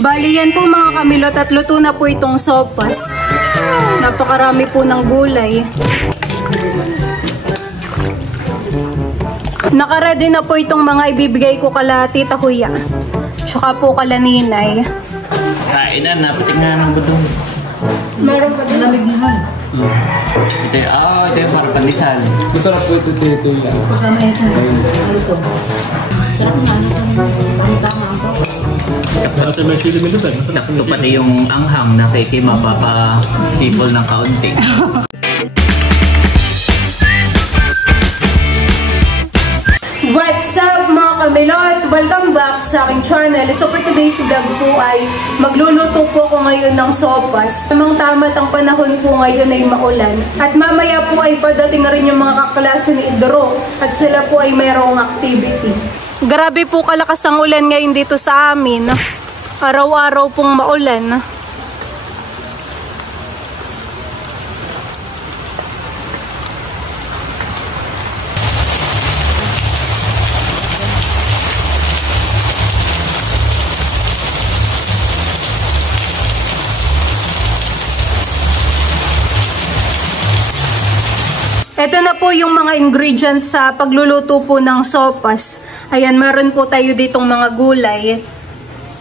Bali yan po mga kamilot at luto na po itong sopas. Napakarami po ng gulay. Nakaready na po itong mga ibibigay ko kala Tita Huya. Tsaka po kala Ninay. Kain na, napating nga ng budong. Meron pa din. Lamig na hal. Ito yung para pandesal. Masarap po ito yan. Pagka may luto. Sarap nga na tama ang sopa. Kasi may sili milutan. Ito pati yung anghang na kay mapapasipol ng kaunti. What's up mga kamilot? Welcome back sa aking channel. So for today's vlog po ay magluluto po ko ngayon ng sopas. Namang tama't ang panahon po ngayon ay maulan. At mamaya po ay padating na rin yung mga kaklase ni Idro at sila po ay mayroong activity. Grabe po kalakas ang ulan ngayon dito sa amin. Araw-araw pong maulan. Ito na po yung mga ingredients sa pagluluto po ng sopas. Ayan, meron po tayo ditong mga gulay.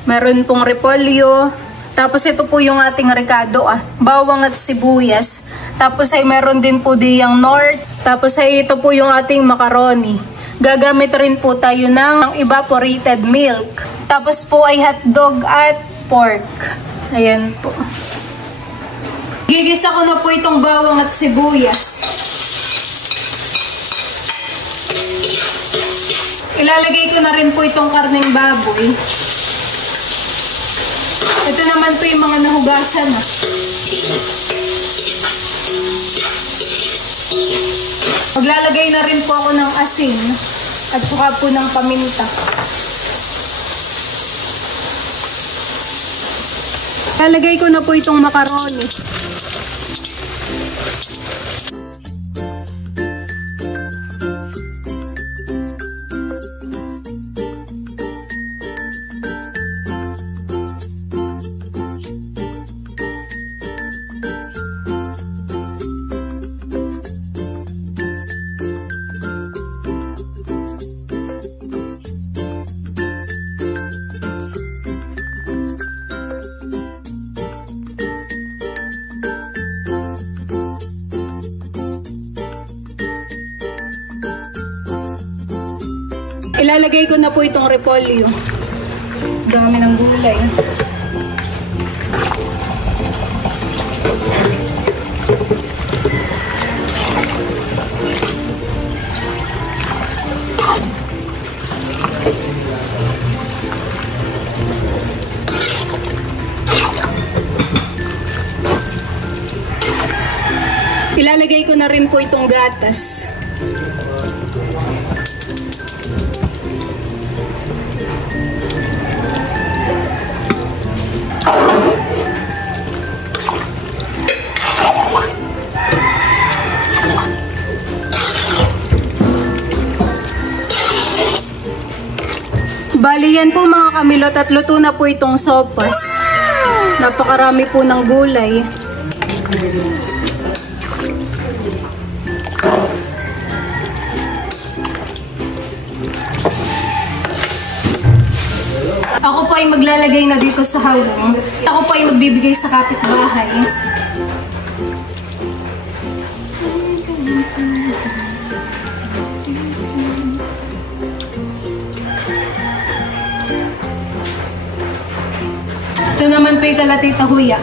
Meron pong repolyo. Tapos ito po yung ating rekado, bawang at sibuyas. Tapos ay meron din po diyang nor. Tapos ay ito po yung ating macaroni. Gagamit rin po tayo ng evaporated milk. Tapos po ay hotdog at pork. Ayan po. Gigisa ko na po itong bawang at sibuyas. Ilalagay ko na rin po itong karneng baboy. Ito naman po yung mga nahugasan. Maglalagay na rin po ako ng asin at saka po ng paminta. Ilalagay ko na po itong macaroni. Ilalagay ko na po itong repolyo. Dami ng gulay. Ilalagay ko na rin po itong gatas. Bali yan po mga kamilot at luto na po itong sopas. Napakarami po ng gulay. Ako po ay maglalagay na dito sa hawang. Ako po ay magbibigay sa kapitbahay. Ito naman po yung kala Tita Huya.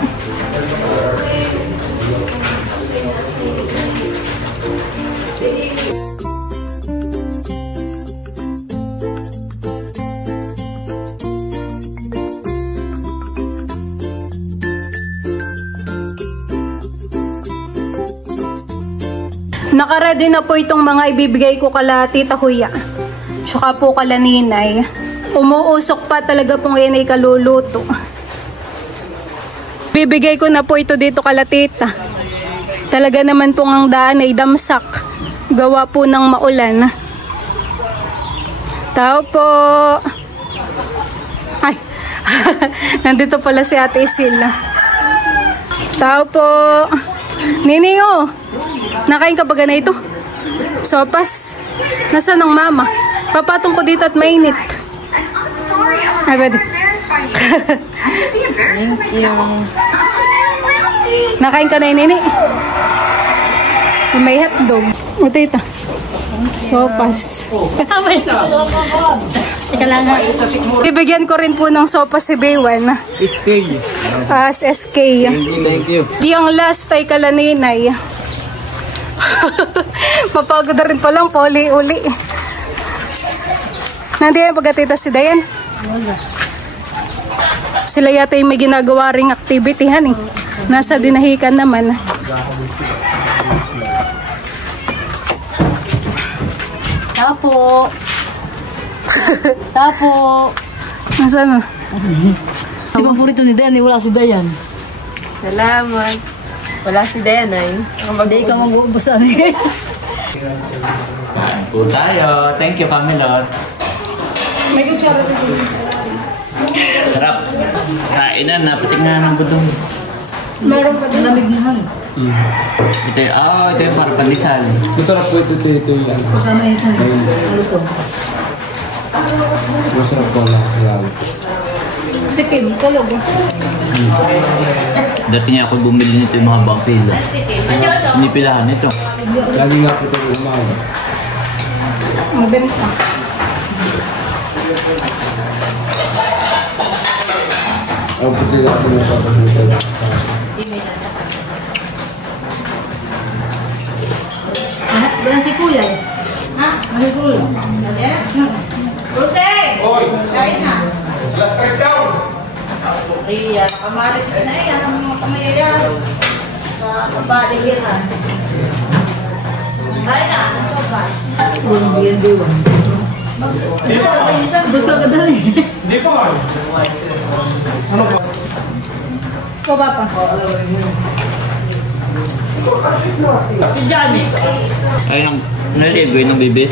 Nakaready na po itong mga ibibigay ko kala Tita Huya. Tsaka po kala Ninay. Umuusok pa talaga pong yan ay kaluluto. Bibigay ko na po ito dito kala Tita. Talaga naman pong ang daan ay damsak. Gawa po ng maulan. Tao po. Ay, Nandito pala si Ate Isil. Tao po. Nining, oh. Nakain ka ba na ito? Sopas. Nasaan ang mama? Papatong ko dito at mainit. Ay, pwede. Thank you. Nakain ka na yun, Nini? May hotdog. O, tita. Sopas. Ika lang nga. Bibigyan ko rin po ng sopas si Baywan. SK. As SK. Thank you. Yung last ay kalaninay. Mapagod na rin palang poli-uli. Nandiyan pagkatita si Dayan. Sila yata yung may ginagawa ring activity, han eh. Nasa dinahikan naman. Tapo. Tapo. Nasaan na? Di ba burrito ni Dayan? Wala si Dayan. Salamat. Wala si Denay. Hindi ka mag-uubusan. Kain po tayo. Thank you, Pamela. May kutsara dito. Sarap. Kainan, napating nga ng budong. Meron pa din. Lamig na han. Ito yung para pandesal. Masarap po ito yan. Pagka may ano to? Masarap po lang. Si Kim, tulog. Dati niya ako bumili nito yung mga bang pila. Hindi pilahan ito. Lagi nga po ito yung umaga. Mabenta. Ang puti na ito yung papasunod. Wala si Kuya. Ha? Ano Kuya? Jose! Hoy! Kain na. Last stress down! Iya, kamaritis na yan. Ang mga kamayayari. Sa kabaligiran. Kain na. Ang sopas. Buong diyan diwan. Ba't ka kadali? Ikaw ba pa? Si Janice. Ay, naligoy ng bibit.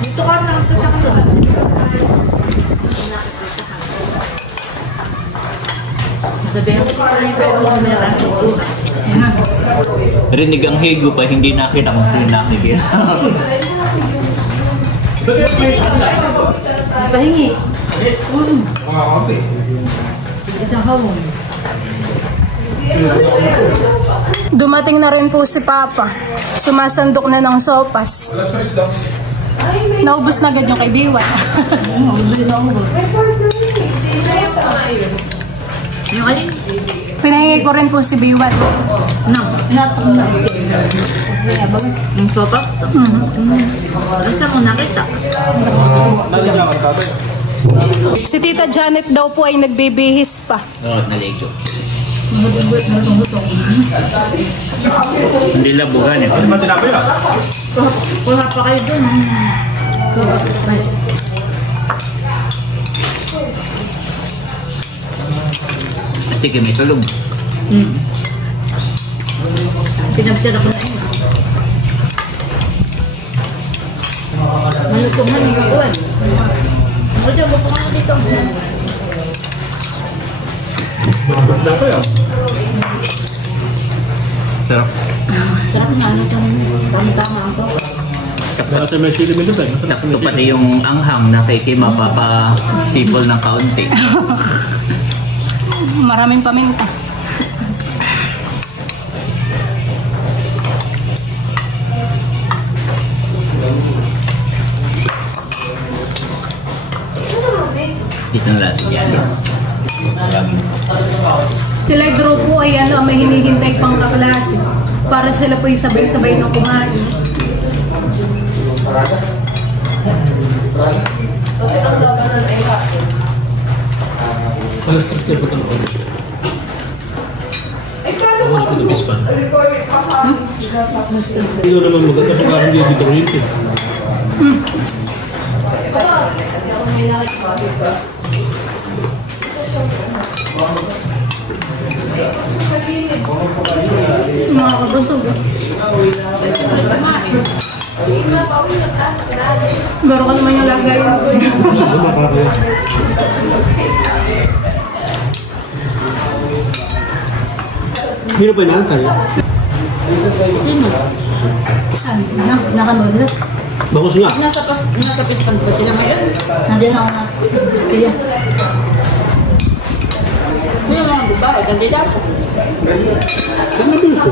Dito ka na. Sabihan ko pa rin sa ulo na Rinig ang higo pa, hindi nakita kung sino nakikita. Pahingi. Isang hawon. Dumating na rin po si Papa. Sumasandok na ng sopas. Naubos na agad yung kay Biwan. Yung alin? Pinahingi ko rin po si Biwan. Natang na. Yung sopas? Saan mo nakita? Si Tita Janet daw po ay nagbibihis pa. Oo, naligo. Butong-butong. Hindi labugan eh. Wala pa kayo dun. Kasi kami tulog. Pinagtira ko na yun. Malutong man yung kakuan. Ako dyan, bupang ako dito. Sarap. Sarap nga, ano ito? Tama-tama ang sopas. Dati may sili milutay. Sakto pati yung anghang na kay Kim mapapasipol ng kaunti. Maraming paminta. Dito na lang si Yali. Sila draw po ay may hinihintay pang kaklase. Para sila po sabay-sabay ng kumain. Alas 3 pa ito. Ako na pinabis pa. Hindi naman maganda kung parang hindi dito rin. Mga kabusog. Baro ka naman yung lagay. Hindi na ba inaantay? Nakanood na. Bakos nga. Nasa pispan ba sila ngayon? Nandiyan ako na. Kaya. Hindi yung mga guba, kandidato. Saan na gusto?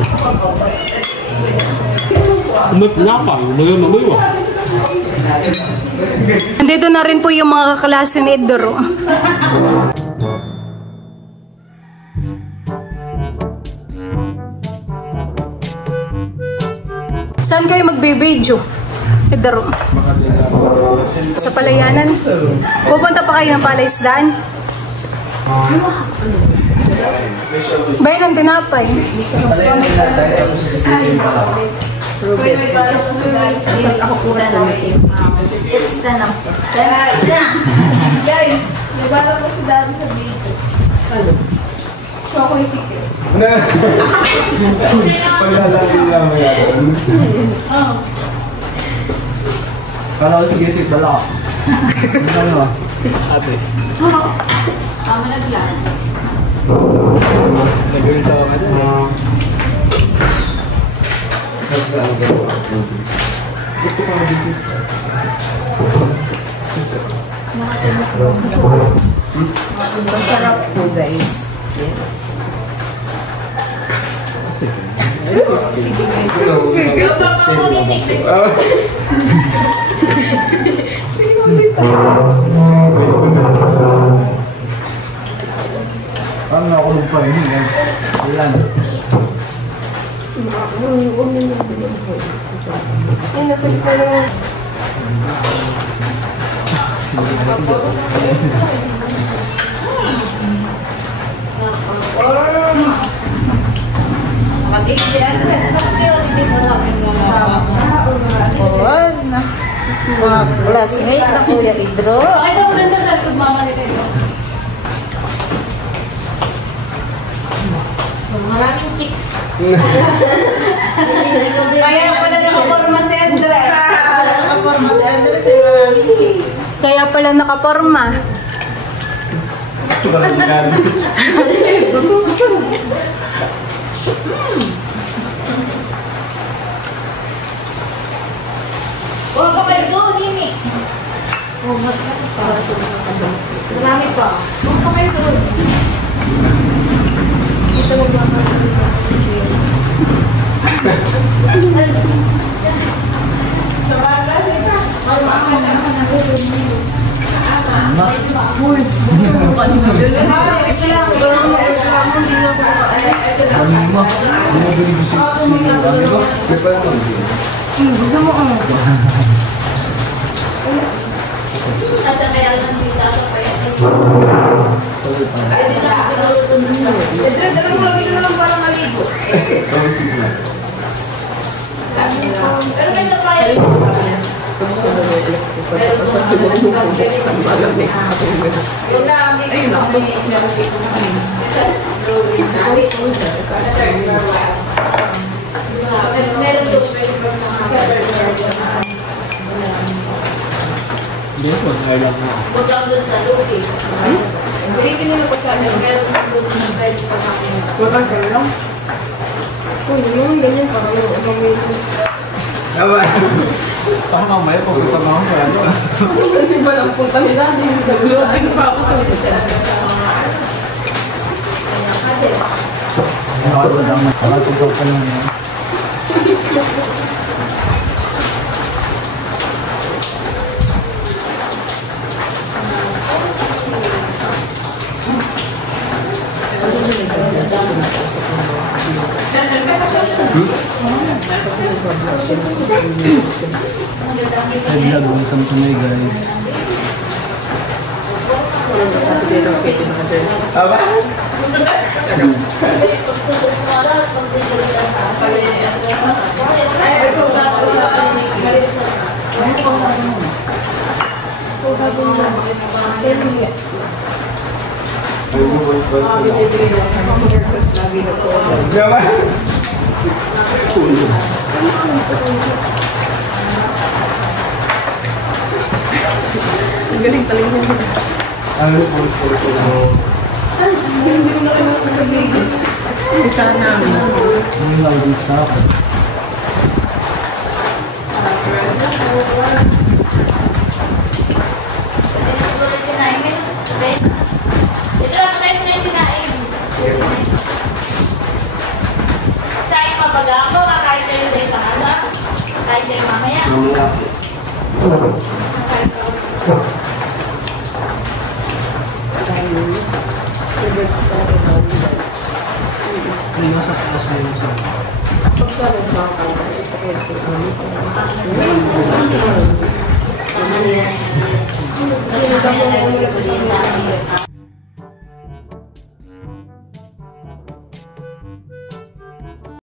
Umat na pa, yung mga Nandito na rin po yung mga kaklase ni Idro. Saan kayo magbe-video? Idro. Sa Palayanan? Pupunta pa kayo ng Palaisdaan? Bayan ng tinapay. Ako po na meeting. It's 10 na. 10 na. Guys, nagbalang ko si Daddy sa video. So ako yung secret. Paglalaki nila mayroon. Kala ko sige si Pala. Ano ba? Apis. Nagawin sa mga Masarap po guys. Yes. Paano ako nung pahingi? Ilan? Mga classmate na Kuya Idro. Ay, ito maganda sa likod mama ni Idro. Maraming chicks. Kaya pala nakaporma si Andres. Wala nakaporma si Andres ay maraming chicks. Kaya pala nakaporma. Huwag ka kayo doon, Nini. Marami pa. Huwag ka kayo doon. Dala mo lagi na lang para maligo. Pero may sapay. Baka mamaya pupunta na ako sa ano. Nakatugtog ka lang yan. Hey vlog, welcome to me guys. Aba? Galing talaga yun. Ano po ko Ika namin. Ang lagi sa akin. Ito lang tayo na yung sinain. Saing mabaga ako, kakain tayo sa isang aga. Kain tayo mamaya. Ay, nasa taas na yung sa... Sino ba mo